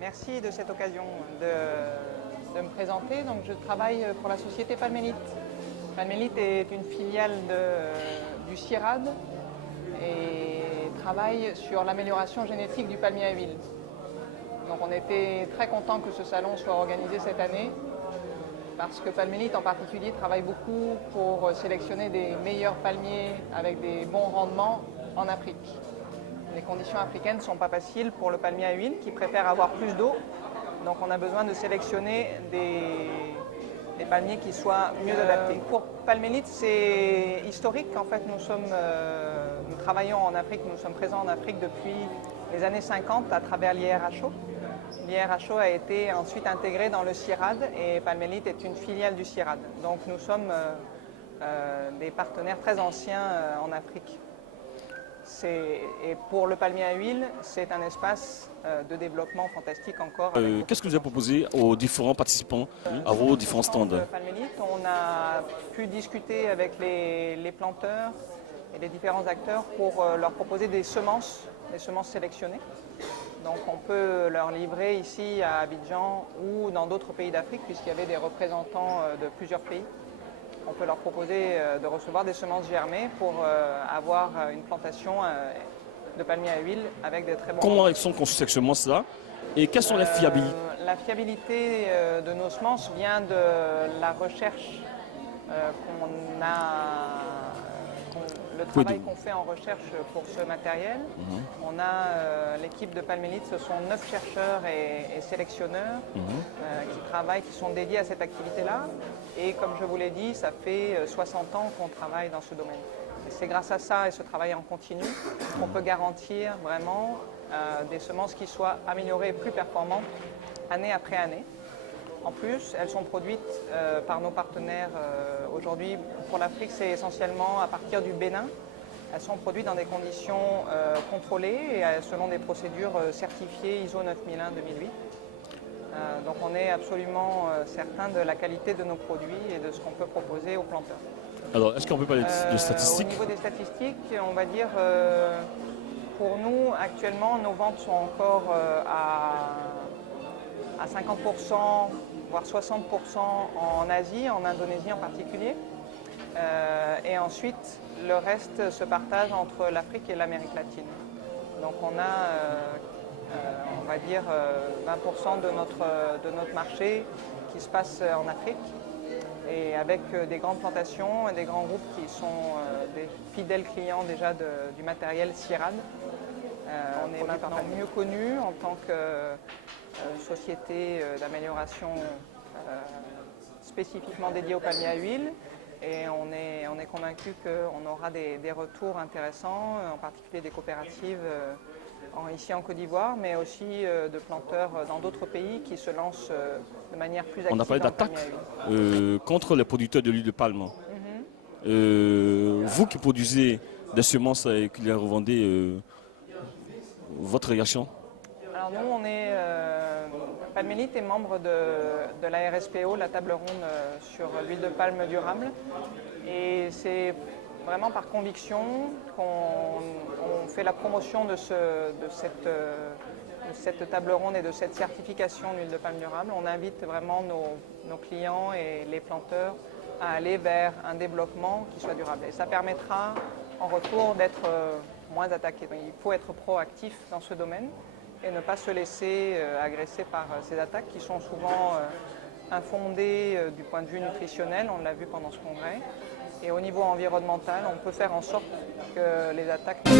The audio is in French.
Merci de cette occasion de me présenter. Donc, je travaille pour la société Palmélite. Palmélite est une filiale du CIRAD et travaille sur l'amélioration génétique du palmier à huile. Donc, on était très content que ce salon soit organisé cette année parce que Palmélite en particulier travaille beaucoup pour sélectionner des meilleurs palmiers avec des bons rendements en Afrique. Les conditions africaines ne sont pas faciles pour le palmier à huile qui préfère avoir plus d'eau. Donc on a besoin de sélectionner des palmiers qui soient mieux adaptés. Pour Palmélite, c'est historique. En fait, nous travaillons en Afrique, nous sommes présents en Afrique depuis les années 50 à travers l'IRHO. L'IRHO a été ensuite intégré dans le CIRAD et Palmélite est une filiale du CIRAD. Donc nous sommes des partenaires très anciens en Afrique. Et pour le palmier à huile, c'est un espace de développement fantastique encore. Qu'est-ce que vous avez proposé aux différents participants à vos différents stands? Palmélite, on a pu discuter avec les planteurs et les différents acteurs pour leur proposer des semences sélectionnées. Donc on peut leur livrer ici à Abidjan ou dans d'autres pays d'Afrique puisqu'il y avait des représentants de plusieurs pays. On peut leur proposer de recevoir des semences germées pour avoir une plantation de palmiers à huile avec des très bons... Comment sont conçues ces semences-là et quelles sont les fiabilités? La fiabilité de nos semences vient de la recherche qu'on a... Le travail qu'on fait en recherche pour ce matériel. On a l'équipe de Palmélite, ce sont 9 chercheurs et sélectionneurs qui travaillent, qui sont dédiés à cette activité-là. Et comme je vous l'ai dit, ça fait 60 ans qu'on travaille dans ce domaine. Et c'est grâce à ça et ce travail en continu qu'on peut garantir vraiment des semences qui soient améliorées et plus performantes année après année. En plus, elles sont produites par nos partenaires aujourd'hui. Pour l'Afrique, c'est essentiellement à partir du Bénin. Elles sont produites dans des conditions contrôlées et selon des procédures certifiées ISO 9001-2008. Donc on est absolument certain de la qualité de nos produits et de ce qu'on peut proposer aux planteurs. Alors, est-ce qu'on peut parler de statistiques? Au niveau des statistiques, on va dire, pour nous, actuellement, nos ventes sont encore à 50%, voire 60% en Asie, en Indonésie en particulier. Et ensuite, le reste se partage entre l'Afrique et l'Amérique latine. Donc on a, on va dire, 20% de notre marché qui se passe en Afrique et avec des grandes plantations et des grands groupes qui sont des fidèles clients déjà du matériel CIRAD. On est maintenant mieux connu en tant que société d'amélioration spécifiquement dédiée au palmier à huile. Et on est convaincu qu'on aura des retours intéressants, en particulier des coopératives ici en Côte d'Ivoire, mais aussi de planteurs dans d'autres pays qui se lancent de manière plus active. On a parlé d'attaque contre les producteurs de l'huile de palme. Vous qui produisez des semences et qui les revendez, votre réaction? Alors nous, on est... Palmélite est membre de la RSPO, la table ronde sur l'huile de palme durable. Et c'est vraiment par conviction qu'on fait la promotion de cette table ronde et de cette certification d'huile de palme durable. On invite vraiment nos clients et les planteurs à aller vers un développement qui soit durable. Et ça permettra en retour d'être moins attaqué. Il faut être proactif dans ce domaine et ne pas se laisser agresser par ces attaques qui sont souvent infondées du point de vue nutritionnel, on l'a vu pendant ce congrès. Et au niveau environnemental, on peut faire en sorte que les attaques ne